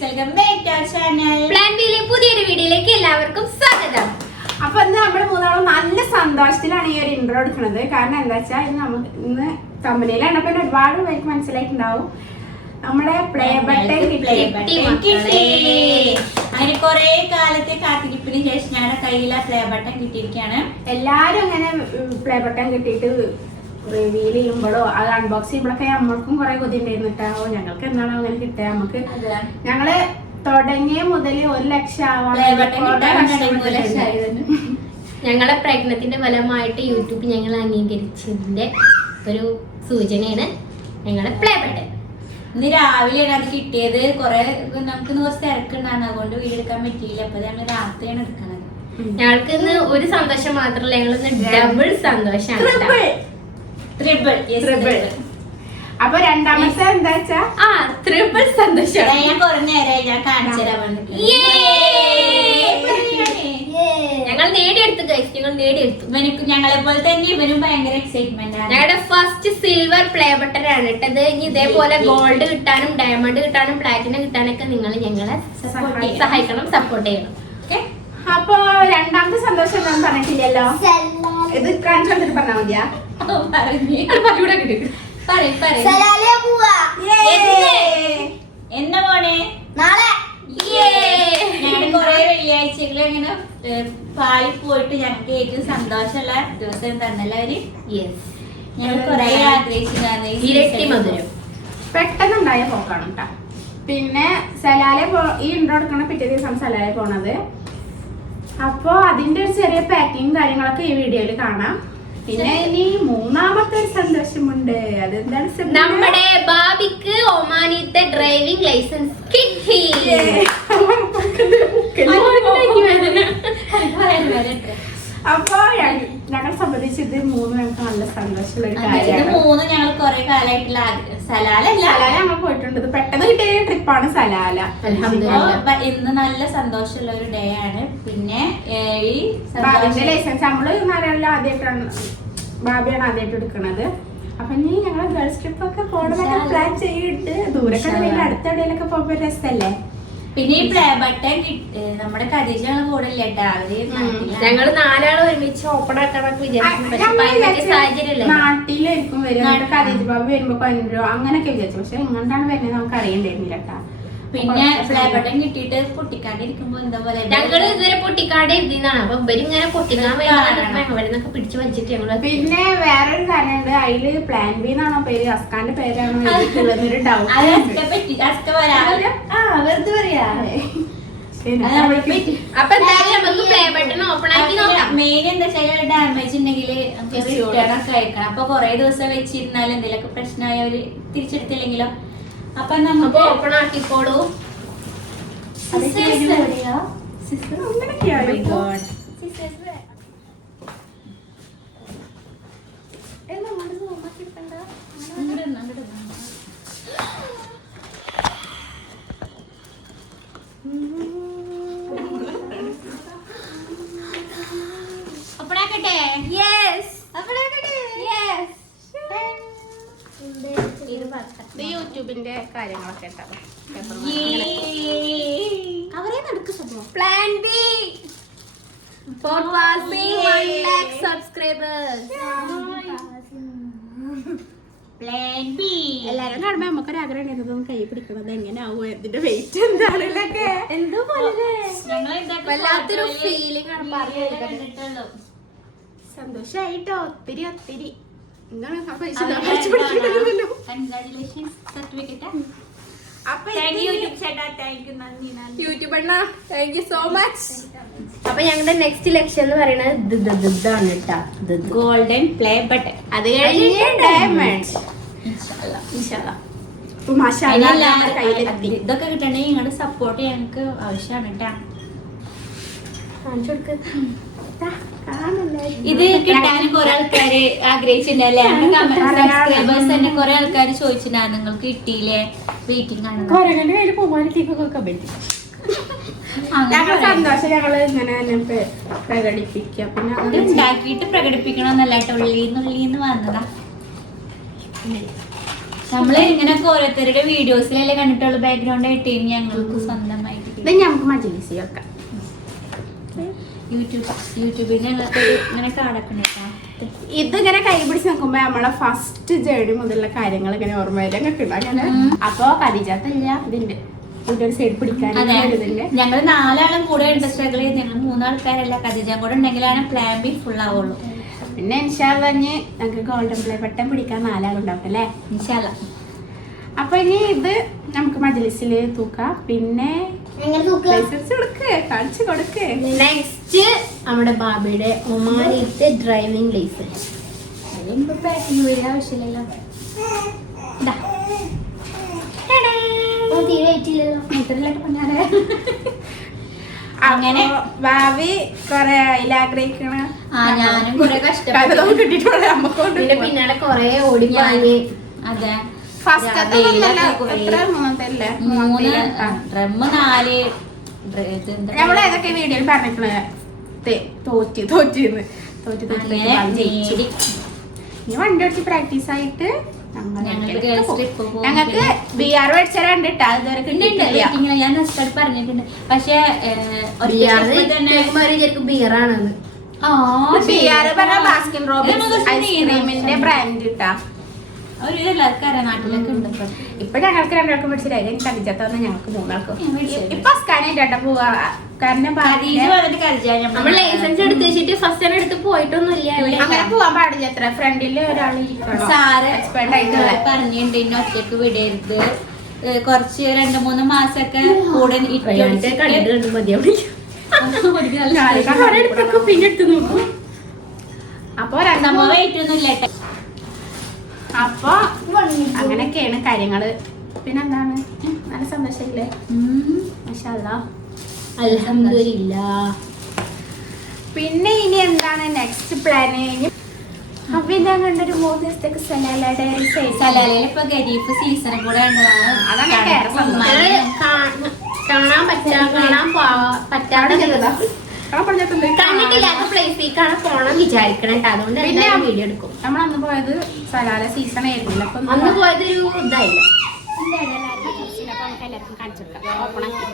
planBയിലെ പുതിയൊരു വീഡിയോയിലേക്ക് എല്ലാവർക്കും സ്വാഗതം. അപ്പൊ ഇന്ന് നമ്മൾ മൂന്നാളും നല്ല സന്തോഷത്തിലാണ് ഈ ഒരു ഇൻട്രോ എടുക്കുന്നത്. കാരണം എന്താ വെച്ചാൽ ഇന്ന് തമ്പനിയിൽ കണ്ടപ്പോൾ ഒരുപാട് പേർക്ക് മനസ്സിലായിട്ടുണ്ടാവും നമ്മുടെ പ്ലേ ബട്ടൺ അങ്ങനെ കുറെ കാലത്തെ കാത്തിരിപ്പിന് ശേഷം ഞങ്ങളുടെ കയ്യിൽ ആ പ്ലേ ബട്ടൺ കിട്ടിയിരിക്കുകയാണ്. എല്ലാരും അങ്ങനെ പ്ലേ ബട്ടൺ കിട്ടിയിട്ട് റിവീൽ ചെയ്യുമ്പോഴോ അത് അൺബോക്സ് ചെയ്യുമ്പോഴൊക്കെ നമ്മൾക്കും കുറെ കൊതി ഉണ്ടായിരുന്നിട്ടാവോ ഞങ്ങൾക്ക് എന്നാണോ അങ്ങനെ കിട്ടുക. നമുക്ക് ഞങ്ങള് തുടങ്ങിയ മുതൽ 1 ലക്ഷം ഞങ്ങളെ പ്രയത്നത്തിന്റെ ഫലമായിട്ട് യൂട്യൂബ് ഞങ്ങൾ അംഗീകരിച്ചതിന്റെ ഒരു സൂചനയാണ് ഞങ്ങളുടെ പ്ലേ ബട്ടൺ. ഇന്ന് രാവിലെയാണ് അത് കിട്ടിയത്. നമുക്ക് കുറച്ച് തിരക്കുണ്ടായിരുന്നു, അതുകൊണ്ട് വീഡിയോ എടുക്കാൻ പറ്റിയില്ല. അപ്പൊ ഞങ്ങൾ രാത്രിയാണ് എടുക്കണത്. ഞങ്ങൾക്ക് ഇന്ന് ഒരു സന്തോഷം മാത്രമല്ല, ഞങ്ങൾ ഡബിൾ സന്തോഷമാണ്. അപ്പൊ രണ്ടാമത്തെ എന്താ വെച്ചാ ട്രിപ്പിൾ സന്തോഷം. ഞാൻ കുറഞ്ഞ നേരമായി ഞാൻ കാണിച്ചു തരാൻ വന്നിട്ട്. ഞങ്ങൾ നേടിയെടുത്തു ഗൈസ്, ഞങ്ങൾ നേടിയെടുത്തു. ഞങ്ങളെ പോലെ തന്നെ ഇവനും ഭയങ്കര എക്സൈറ്റ്മെന്റ് ആണ്. ഞങ്ങളുടെ ഫസ്റ്റ് സിൽവർ പ്ലേ ബട്ടൺ ആണ് ഇട്ടത്. ഇനി ഇതേപോലെ ഗോൾഡ് കിട്ടാനും ഡയമണ്ട് കിട്ടാനും പ്ലാറ്റിനം കിട്ടാനൊക്കെ നിങ്ങൾ ഞങ്ങളെ സഹായിക്കണം, സപ്പോർട്ട് ചെയ്യണം. അപ്പൊ രണ്ടാമത്തെ സന്തോഷം എന്താണെന്ന് പറഞ്ഞിട്ടില്ലല്ലോ. ഇത് കാണിച്ചു വന്നിട്ട് പറഞ്ഞാൽ മതിയാ. എന്നാ മോനെ ഞങ്ങളുടെ കൊറേ വെള്ളിയാഴ്ചകള് ഇങ്ങനെ പാളി പോയിട്ട് ഞങ്ങൾക്ക് ഏറ്റവും സന്തോഷമുള്ള ദിവസം തന്നല്ല അവര്. ഞങ്ങൾ കൊറേ ആഗ്രഹിച്ചിട്ടുണ്ടായിരുന്നു. പെട്ടെന്നുണ്ടായ പോക്കാണ് കേട്ടോ. പിന്നെ സലാലെ ഈ ഇൻട്രോ എടുക്കണ പിറ്റേ ദിവസം സലാലെ പോണത്. അപ്പൊ അതിന്റെ ഒരു ചെറിയ പാക്കിങ് കാര്യങ്ങളൊക്കെ ഈ വീഡിയോയിൽ കാണാം. പിന്നെ ഇനി മൂന്നാമത്തെ ഒരു സന്തോഷമുണ്ട്. അതെന്താണ്? നമ്മുടെ ബാബിക്ക് ഒമാനിത്തെ ഡ്രൈവിംഗ് ലൈസൻസ് കിട്ടി. അപ്പൊ ഞങ്ങളെ സംബന്ധിച്ചത് മൂന്നും ഞങ്ങൾക്ക് നല്ല സന്തോഷമുള്ള ഒരു കാര്യമാണ്. മൂന്നും ഞങ്ങൾ കുറെ കാലമായിട്ടുള്ള സലാല ഞങ്ങൾ പോയിട്ടുണ്ട്. പെട്ടെന്ന് കിട്ടിയ ട്രിപ്പാണ് സലാല. ഇന്ന് നല്ല സന്തോഷമുള്ള ഒരു ഡേ ആണ്. പിന്നെ ഈ ബാബിന്റെ ലൈസൻസ് നമ്മള് നാലാളിലും ആദ്യമായിട്ടാണ്, ബാബിയാണ് ആദ്യമായിട്ട് എടുക്കണത്. അപ്പൊ ഇനി ഞങ്ങള് ഗേൾസ് ട്രിപ്പ് ഒക്കെ പോകണമെന്നൊക്കെ പ്ലാൻ ചെയ്തിട്ട് ദൂരൊക്കെ അടുത്തെവിടെയൊക്കെ പോകുമ്പോ രസല്ലേ. പിന്നെ ഈ പ്ലേ ബട്ടൺ നമ്മുടെ കദീജ കൂടെ ഇല്ല കേട്ടാ. ഞങ്ങള് നാലാളും ഒരുമിച്ച് ഓപ്പൺ ആക്കാനൊക്കെ വിചാരിച്ചു. നാട്ടിലായിരിക്കും വരും. കദീജ ബാബു വരുമ്പോ 15 രൂപ അങ്ങനെയൊക്കെ വിചാരിച്ചു. പക്ഷെ എങ്ങോട്ടാണ് വരുന്നത് നമുക്ക് അറിയണ്ടായിരുന്നില്ല കേട്ടാ. പിന്നെ പ്ലേ ബട്ടൺ കിട്ടിയിട്ട് പൊട്ടിക്കാണ്ടിരിക്കുമ്പോ എന്താ പോലെ ഞങ്ങള് ഇതുവരെ പൊട്ടിക്കാണ്ട് എഴുതിയതാണ്. അപ്പൊ ഇവരിങ്ങനെ പൊട്ടിക്കാൻ വരുന്നൊക്കെ പിടിച്ചു വലിച്ചിട്ട് ഞങ്ങള്. പിന്നെ വേറൊരു കാര്യമുണ്ട്, അതില് പ്ലാൻ ബി എന്നാണോ പേര്, അസ്കാന്റെ പേരാണോ എന്നൊരു ഡൗട്ട്. വെറുതെ പറയാ. അപ്പൊ എന്തായാലും നമുക്ക് പ്ലേ ബട്ടൺ ഓപ്പൺ ആക്കി നോക്കാം. മെയിൻ എന്താ വെച്ചാൽ ഡാമേജ് ഉണ്ടെങ്കിൽ റിട്ടേൺ ഒക്കെ അയക്കണം. അപ്പൊ കൊറേ ദിവസം വെച്ചിരുന്നാൽ എന്തെങ്കിലുമൊക്കെ പ്രശ്നമായവര് തിരിച്ചെടുത്തില്ലെങ്കിലോ. അപ്പൊ നമുക്ക് ഓപ്പൺ ആക്കിക്കോളൂ. അപ്പഴാക്കട്ടെ. യൂട്യൂബിന്റെ കാര്യങ്ങളൊക്കെ Plan B for passing 1 lakh subscribers. planB എല്ലാരും കാണുമ്പോ നമുക്കൊരു ആഗ്രഹം ഉണ്ടായിരുന്നു കൈ പിടിക്കണത് എങ്ങനെയാവും, ഇതിന്റെ വെയിറ്റ് എന്താണൊക്കെ എന്തോ പോലെ വല്ലാത്തൊരു ഫീലിംഗ് ആണ്. കണ്ടിട്ടുള്ളൂ. സന്തോഷായിട്ടോ ഒത്തിരി ഒത്തിരി. Congratulations certificate. അപ്പൊ ഞങ്ങളുടെ നെക്സ്റ്റ് ലക്ഷ്യം എന്ന് പറയുന്നത് ഇതാണ് കേട്ടാ, ഗോൾഡൻ പ്ലേ ബട്ടൺ. അത് കഴിഞ്ഞ് ഡയമണ്ട്. ഇതൊക്കെ കിട്ടണമെങ്കിൽ നിങ്ങളുടെ സപ്പോർട്ട് ഞങ്ങൾക്ക് ആവശ്യമാണ് കേട്ടാ. ഇത് കിട്ടാനും കുറെ ആൾക്കാര് ആഗ്രഹിച്ചിട്ടുണ്ടല്ലേ. സബ്സ്ക്രൈബേഴ്സ് തന്നെ കുറെ ആൾക്കാര് ചോദിച്ചിട്ടുണ്ടായിരുന്നു നിങ്ങൾക്ക് കിട്ടിയില്ലേ, വെയിറ്റിംഗ് ആണ്. സന്തോഷം ഞങ്ങള് ഇങ്ങനെ പ്രകടിപ്പിക്കാം. പിന്നെ ഉണ്ടാക്കിയിട്ട് പ്രകടിപ്പിക്കണമെന്നല്ല കേട്ടോ, ഉള്ളിന്ന് വന്നതാ. നമ്മള് ഇങ്ങനൊക്കെ ഓരോരുത്തരുടെ വീഡിയോസിലല്ലേ കണ്ടിട്ടുള്ള ബാക്ക്ഗ്രൗണ്ട് ആയിട്ട് ഞങ്ങൾക്ക് സ്വന്തമായിട്ട് ഇത് നമുക്ക് മജലിസി വെക്കാം. യൂട്യൂബിൽ ഞങ്ങൾക്ക് ഇങ്ങനെ കാടക്കണേട്ടാ. ഇതിങ്ങനെ കൈ പിടിച്ച് നോക്കുമ്പോ നമ്മളെ ഫസ്റ്റ് ജേർണി മുതലുള്ള കാര്യങ്ങൾ ഇങ്ങനെ ഓർമ്മ വരും ഞങ്ങൾക്ക് അങ്ങനെ. അപ്പൊ കലിജാത്തല്ല ഇതിന്റെ ഒരു സൈഡ് പിടിക്കാൻ. ഞങ്ങൾ 4 ആളും കൂടെ ഉണ്ട് സ്ട്രഗിൾ ചെയ്ത്. ഞങ്ങൾ 3 ആൾക്കാരല്ല, കതിജാൻ കൂടെ ഉണ്ടെങ്കിലാണ് പ്ലാൻ ബി ഫുൾ ആവുള്ളൂ. പിന്നെ ഇൻഷാല്ല ഞങ്ങൾക്ക് ഗോൾഡൻ പ്ലേ ബട്ടൺ പിടിക്കാൻ 4 ആളുണ്ടാവും അല്ലേ ഇൻഷാല്ല. അപ്പൊ ഇനി ഇത് നമുക്ക് മജലിസിൽ തൂക്കാം. പിന്നെ കാണിച്ചു കൊടുക്ക്. നെക്സ്റ്റ് നമ്മുടെ ബാബയുടെ ഒമാനിത്തെ ഡ്രൈവിംഗ് ലൈസൻസ്. അതിനിപ്പോ പാക്കിങ് വരിക ആവശ്യമില്ലല്ലോ. അങ്ങനെ ഭാവി കൊറേ ആഗ്രഹിക്കണ. ഞാനും കൊറേ കഷ്ടപ്പെട്ടു കിട്ടിയിട്ടുള്ള നമുക്കുണ്ട്. പിന്നെ പിന്നാലെ കൊറേ ഓടി പാഞ്ഞ്. അതെ, നമ്മളേതൊക്കെ വീഡിയോയിൽ പറഞ്ഞിട്ടുള്ള തോറ്റിന്ന് ഇനി വണ്ടി ഓടിച്ച് പ്രാക്ടീസ് ആയിട്ട് ഞങ്ങൾക്ക് BR മേടിച്ചാൽ ഞാൻ പറഞ്ഞിട്ടുണ്ട്. പക്ഷെ ബിയറാണത്. BR പറഞ്ഞ ബാസ്കിൻ റോബിൻസ് ഐസ്ക്രീമിന്റെ ബ്രാൻഡ് കിട്ടാ. എല്ലാവർക്കും അറിയാം, നാട്ടിലൊക്കെ ഉണ്ട്. ഇപ്പൊ ഞങ്ങൾക്ക് 2 ആൾക്കും മേടിച്ചില്ല. കലിജാത്ത വന്നാൽ ഞങ്ങൾക്ക് 3 ആൾക്കും. ഇപ്പൊ സ്കാനായിട്ടാ പോവാ. കാരണം നമ്മൾ ലൈസൻസ് എടുത്ത് വെച്ചിട്ട് ഫസ്റ്റ് തന്നെ എടുത്ത് പോയിട്ടൊന്നുമില്ല. അങ്ങനെ പോവാൻ പാടില്ല. എത്ര ഫ്രണ്ടില് ഒരാൾ സാറ് പറഞ്ഞിട്ടുണ്ട് ഇന്നെ ഒറ്റക്ക് വിടരുത്, കുറച്ച് 2-3 മാസൊക്കെ കൂടെ പിന്നെ എടുത്ത് നോക്കും. അപ്പൊ വെയിറ്റ് ഒന്നും ഇല്ല. അപ്പൊ അങ്ങനെയൊക്കെയാണ് കാര്യങ്ങള്. പിന്നെന്താണ്, നല്ല സന്തോഷമില്ലേ? മാഷാഅല്ലാ, അൽഹംദുലില്ലാ. പിന്നെ ഇനി എന്താണ് നെക്സ്റ്റ് പ്ലാന്? അപ്പൊ ഞാൻ കണ്ടൊരു 3 ദിവസത്തേക്ക് സലാലയിൽ ഇപ്പൊ ഗരീഫ് സീസണും കൂടെ കാണാൻ പറ്റാതെ കണ്ടിട്ടില്ലാത്ത പ്ലേസിലേക്കാണ് പോണം വിചാരിക്കണം. അതുകൊണ്ട് വീഡിയോ എടുക്കും. നമ്മളന്ന് പോയത് സലാല സീസൺ ആയിരുന്നില്ല. അപ്പൊ അന്ന് പോയത് ഒരു ഇതായില്ല. എല്ലാവർക്കും കാണിച്ചു കൊടുക്കാം. ഓപ്പൺ ആക്കി